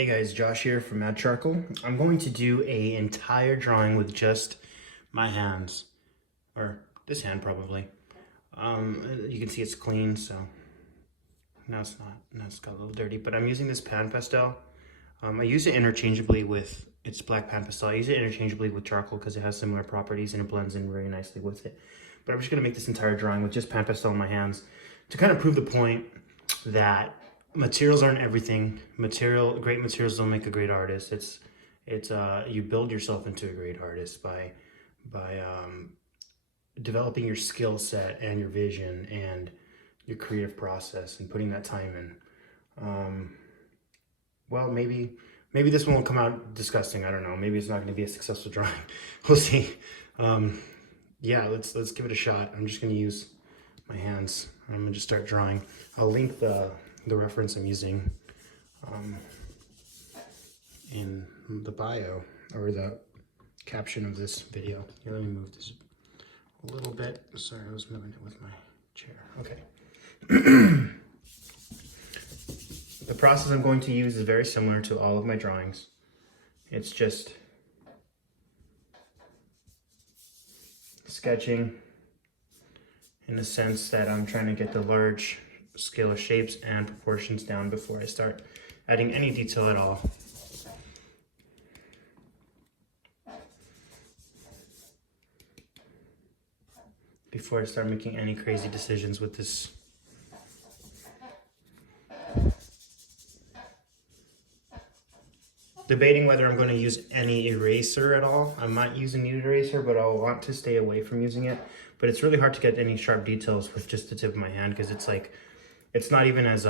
Hey guys, Josh here from Mad Charcoal. I'm going to do a entire drawing with just my hands, or this hand probably. You can see it's clean, so now it's not. Now it's got a little dirty, but I'm using this pan pastel. I use it interchangeably with, it's black pan pastel. I use it interchangeably with charcoal because it has similar properties and it blends in very nicely with it. But I'm just gonna make this entire drawing with just pan pastel in my hands to kind of prove the point that materials aren't everything. Great materials don't make a great artist. You build yourself into a great artist by developing your skill set and your vision and your creative process and putting that time in. Well, maybe this one will come out disgusting. I don't know. Maybe it's not going to be a successful drawing. We'll see. Yeah, let's give it a shot. I'm just going to use my hands. I'm going to just start drawing. I'll link the reference I'm using in the bio or the caption of this video. Here, let me move this a little bit. Sorry, I was moving it with my chair. Okay. The process I'm going to use is very similar to all of my drawings. It's just sketching in the sense that I'm trying to get the large scale of shapes and proportions down before I start adding any detail at all. Before I start making any crazy decisions with this. Debating whether I'm going to use any eraser at all. I might use a kneaded eraser, but I'll want to stay away from using it. But it's really hard to get any sharp details with just the tip of my hand because it's not even as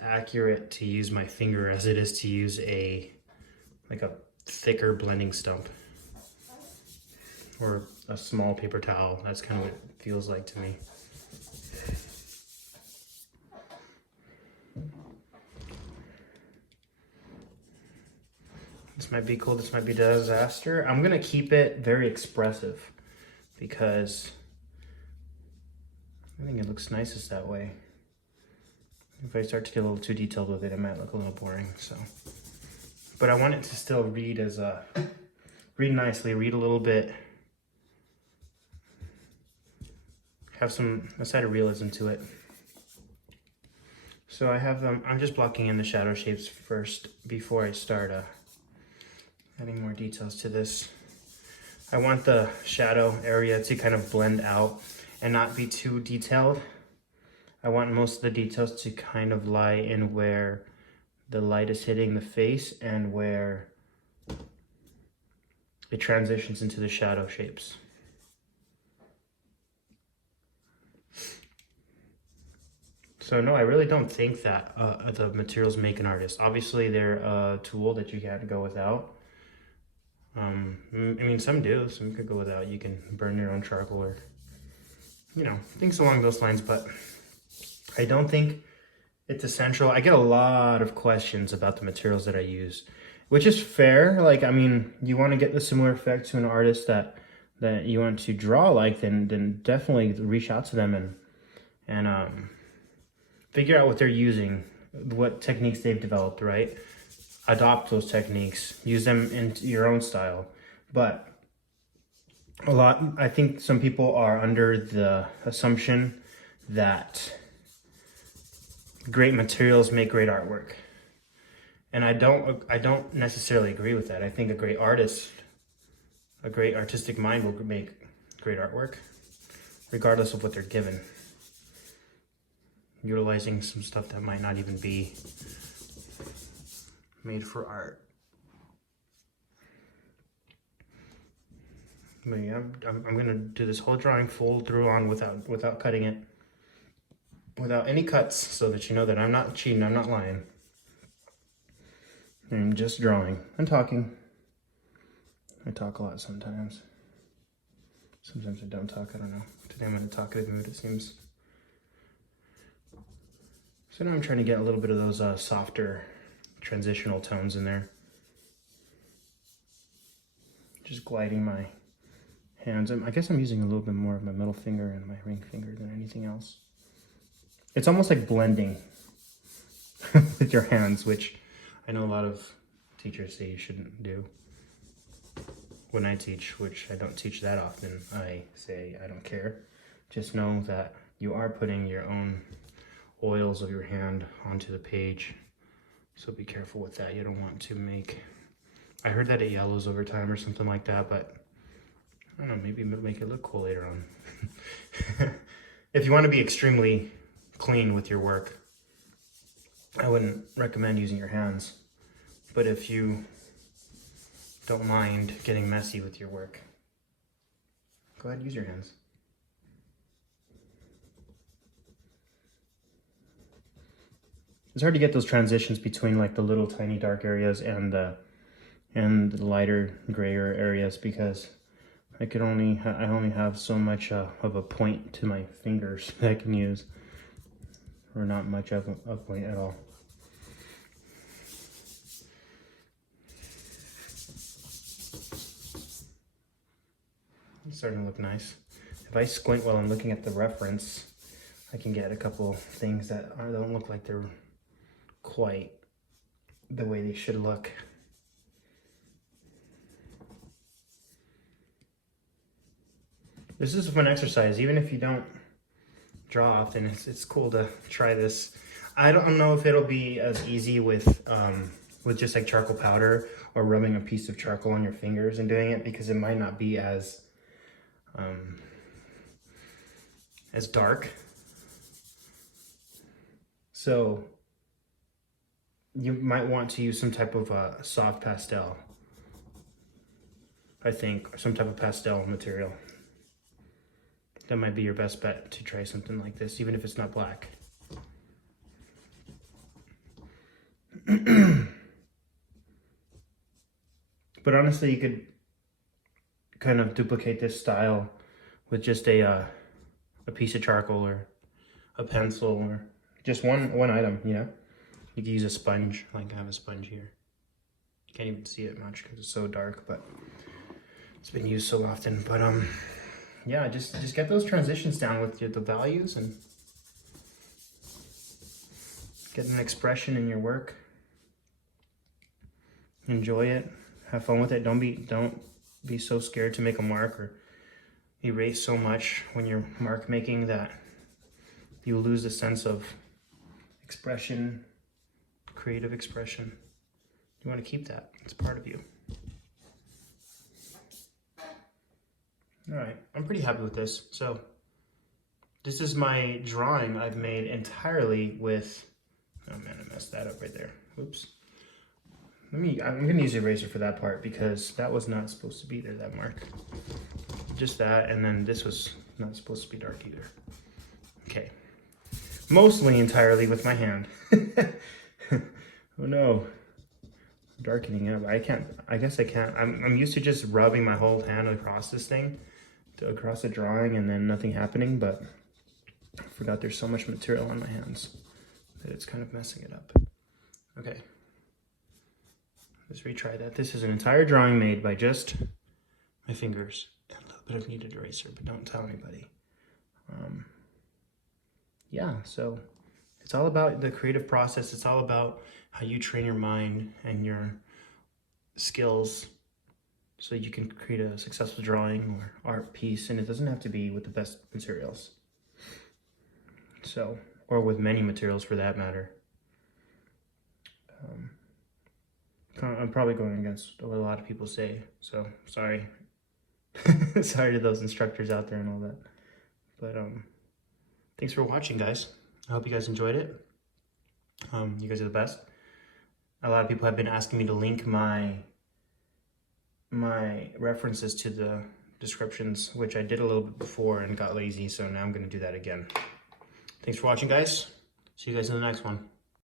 accurate to use my finger as it is to use a thicker blending stump or a small paper towel. That's kind of what it feels like to me. This might be cool, this might be a disaster. I'm gonna keep it very expressive because I think it looks nicest that way. If I start to get a little too detailed with it, it might look a little boring, so. But I want it to still read read nicely, read a little bit, have a side of realism to it. So I have, I'm just blocking in the shadow shapes first before I start adding more details to this. I want the shadow area to kind of blend out and not be too detailed. I want most of the details to kind of lie in where the light is hitting the face and where it transitions into the shadow shapes. So no, I really don't think that the materials make an artist. Obviously, they're a tool that you can't go without. I mean, some do. Some could go without. You can burn your own charcoal or, you know, things along those lines. But I don't think it's essential. I get a lot of questions about the materials that I use, which is fair. Like, I mean, you want to get the similar effect to an artist that you want to draw like, then definitely reach out to them and figure out what they're using, what techniques they've developed, right? Adopt those techniques, use them in your own style. But I think some people are under the assumption that great materials make great artwork. And I don't necessarily agree with that. I think a great artist, a great artistic mind will make great artwork, regardless of what they're given. Utilizing some stuff that might not even be made for art. But yeah, I'm gonna do this whole drawing full through on without cutting it, without any cuts, so that you know that I'm not cheating, I'm not lying. I'm just drawing and talking. I talk a lot sometimes. Sometimes I don't talk, I don't know. Today I'm in a talkative mood, it seems. So now I'm trying to get a little bit of those softer transitional tones in there. Just gliding my hands. I guess I'm using a little bit more of my middle finger and my ring finger than anything else. It's almost like blending with your hands, which I know a lot of teachers say you shouldn't do. When I teach, which I don't teach that often, I say I don't care. Just know that you are putting your own oils of your hand onto the page. So be careful with that. You don't want to make, I heard that it yellows over time or something like that, but I don't know, maybe make it look cool later on. If you want to be extremely clean with your work, I wouldn't recommend using your hands. But if you don't mind getting messy with your work, go ahead and use your hands. It's hard to get those transitions between like the little tiny dark areas and the lighter grayer areas because I only have so much of a point to my fingers that I can use, or not much of a point at all. It's starting to look nice. If I squint while I'm looking at the reference, I can get a couple things that don't look like they're quite the way they should look. This is a fun exercise, even if you don't draw often. It's cool to try this. I don't know if it'll be as easy with just like charcoal powder or rubbing a piece of charcoal on your fingers and doing it, because it might not be as dark. So you might want to use some type of soft pastel, I think, or some type of pastel material. That might be your best bet to try something like this, even if it's not black. But honestly, you could kind of duplicate this style with just a piece of charcoal or a pencil or just one item, you know? You could use a sponge, like I have a sponge here. You can't even see it much because it's so dark, but it's been used so often. But yeah, just get those transitions down with the values and get an expression in your work. Enjoy it. Have fun with it. Don't be so scared to make a mark or erase so much when you're mark making that you lose a sense of expression, creative expression. You want to keep that. It's part of you. All right, I'm pretty happy with this. So this is my drawing I've made entirely with, oh man, I messed that up right there. Oops. I'm gonna use the eraser for that part because that was not supposed to be there, that mark. Just that, and then this was not supposed to be dark either. Okay, mostly entirely with my hand. Oh no, darkening it. I guess I can't. I'm used to just rubbing my whole hand across this thing, across the drawing, and then nothing happening, but I forgot there's so much material on my hands that it's kind of messing it up. Okay, let's retry that. This is an entire drawing made by just my fingers and a little bit of kneaded eraser, but don't tell anybody. Yeah, so it's all about the creative process. It's all about how you train your mind and your skills so you can create a successful drawing or art piece, and it doesn't have to be with the best materials. So, or with many materials for that matter. I'm probably going against what a lot of people say, so sorry. Sorry to those instructors out there and all that. But thanks for watching, guys. I hope you guys enjoyed it. You guys are the best. A lot of people have been asking me to link my references to the descriptions, which I did a little bit before and got lazy, so now I'm going to do that again. Thanks for watching, guys. See you guys in the next one.